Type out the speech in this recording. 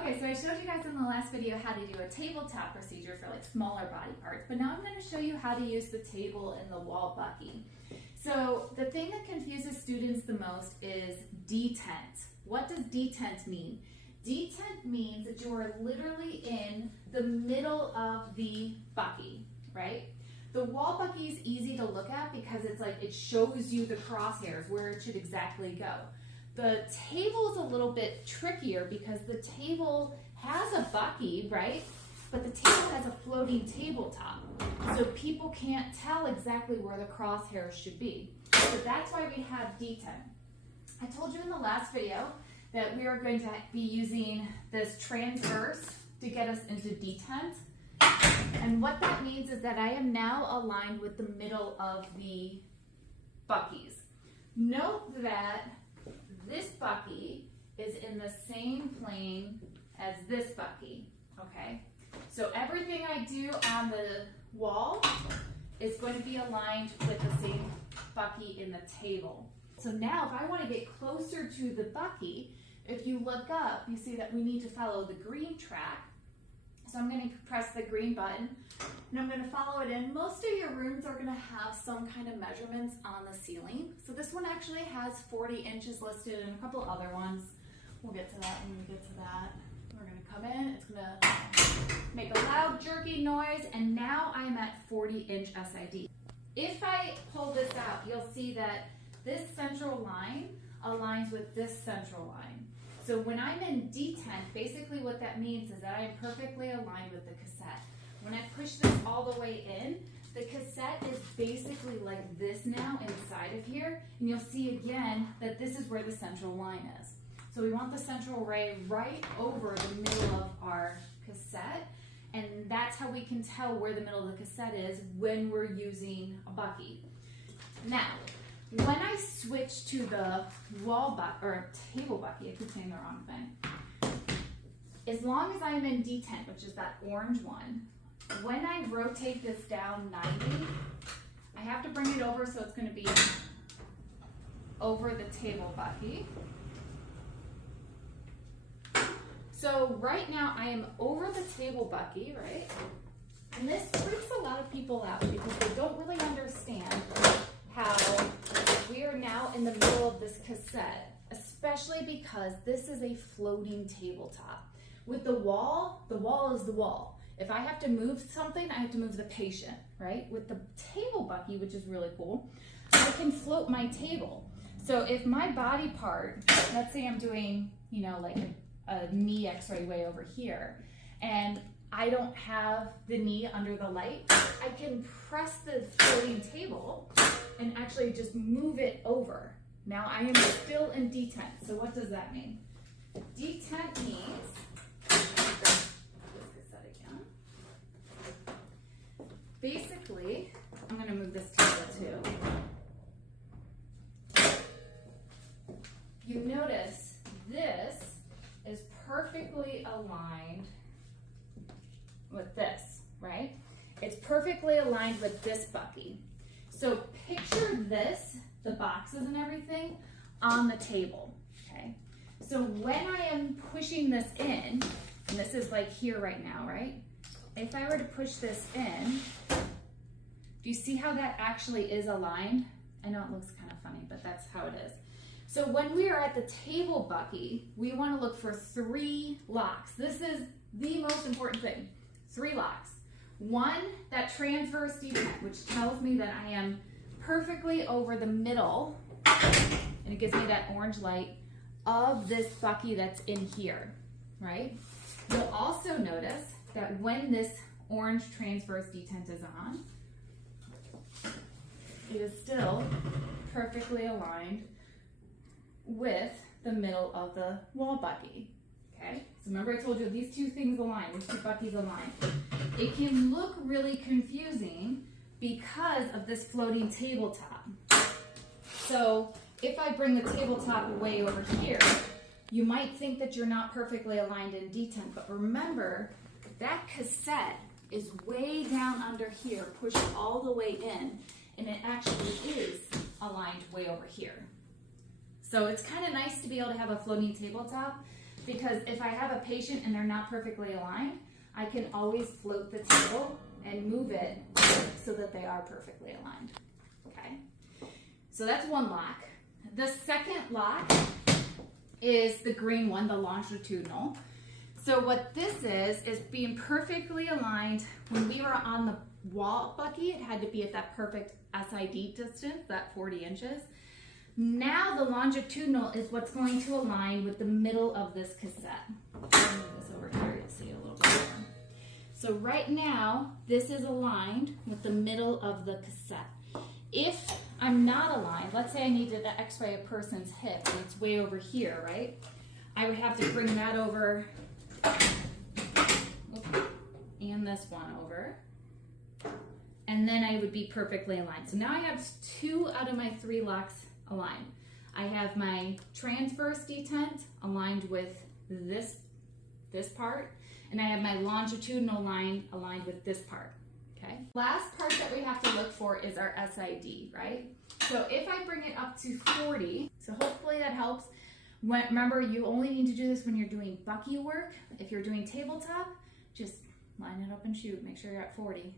Okay, so I showed you guys in the last video how to do a tabletop procedure for like smaller body parts, but now I'm going to show you how to use the table in the wall bucky. So the thing that confuses students the most is detent. What does detent mean? Detent means that you are literally in the middle of the bucky, right? The wall bucky is easy to look at because it's like it shows you the crosshairs where it should exactly go. The table is a little bit trickier because the table has a bucky, right? But the table has a floating tabletop. So people can't tell exactly where the crosshairs should be. So that's why we have detent. I told you in the last video that we are going to be using this transverse to get us into detent. And what that means is that I am now aligned with the middle of the buckies. Note that this bucky is in the same plane as this bucky, okay? So everything I do on the wall is going to be aligned with the same bucky in the table. So now if I want to get closer to the bucky, if you look up, you see that we need to follow the green track. So I'm going to press the green button and I'm going to follow it in. Most of your rooms are going to have some kind of measurements on the ceiling. So this one actually has 40 inches listed and a couple other ones. We'll get to that when we get to that. We're going to come in, it's going to make a loud jerky noise, and now I'm at 40-inch SID. If I pull this out, you'll see that this central line aligns with this central line. So when I'm in detent, basically what that means is that I am perfectly aligned with the cassette. When I push this all the way in, the cassette is basically like this now inside of here, and you'll see again that this is where the central line is. So we want the central ray right over the middle of our cassette, and that's how we can tell where the middle of the cassette is when we're using a bucky. Now, when I switch to the wall bucky, or table bucky, I keep saying the wrong thing. As long as I'm in detent, which is that orange one, when I rotate this down 90, I have to bring it over so it's going to be over the table bucky. So right now I am over the table bucky, right? And this freaks a lot of people out because they don't really understand how we are now in the middle of this cassette, especially because this is a floating tabletop. With the wall is the wall. If I have to move something, I have to move the patient, right? With the table bucky, which is really cool, I can float my table. So if my body part, let's say I'm doing, you know, like a knee x-ray way over here, and I don't have the knee under the light, I can press the floating table and actually just move it over. Now I am still in detent. So what does that mean? Detent means, basically, I'm going to move this table too. You notice this is perfectly aligned with this, right? It's perfectly aligned with this bucky. So picture this, the boxes and everything, on the table, okay? So when I am pushing this in, and this is like here right now, right? If I were to push this in, do you see how that actually is aligned? I know it looks kind of funny, but that's how it is. So when we are at the table bucky, we want to look for 3 locks. This is the most important thing. 3 locks. One, that transverse detent, which tells me that I am perfectly over the middle, and it gives me that orange light of this bucky that's in here, right? You'll also notice that when this orange transverse detent is on, it is still perfectly aligned with the middle of the wall bucky, okay? So remember I told you these two things align, these two buckies align. It can look really confusing because of this floating tabletop. So if I bring the tabletop way over here, you might think that you're not perfectly aligned in detent, but remember that cassette is way down under here, pushed all the way in, and it actually is aligned way over here. So it's kind of nice to be able to have a floating tabletop because if I have a patient and they're not perfectly aligned, I can always float the table and move it so that they are perfectly aligned. Okay, so that's one lock. The second lock is the green one, the longitudinal. So what this is being perfectly aligned. When we were on the wall Bucky, it had to be at that perfect SID distance, that 40 inches. Now the longitudinal is what's going to align with the middle of this cassette. I'll move this over here to see a little bit more. So right now, this is aligned with the middle of the cassette. If I'm not aligned, let's say I needed to x-ray a person's hip and it's way over here, right? I would have to bring that over, and this one over, and then I would be perfectly aligned. So now I have 2 out of my 3 locks aligned. I have my transverse detent aligned with this part, and I have my longitudinal line aligned with this part. Okay. Last part that we have to look for is our SID, right? So if I bring it up to 40, so hopefully that helps. Remember, you only need to do this when you're doing Bucky work. If you're doing tabletop, just line it up and shoot. Make sure you're at 40.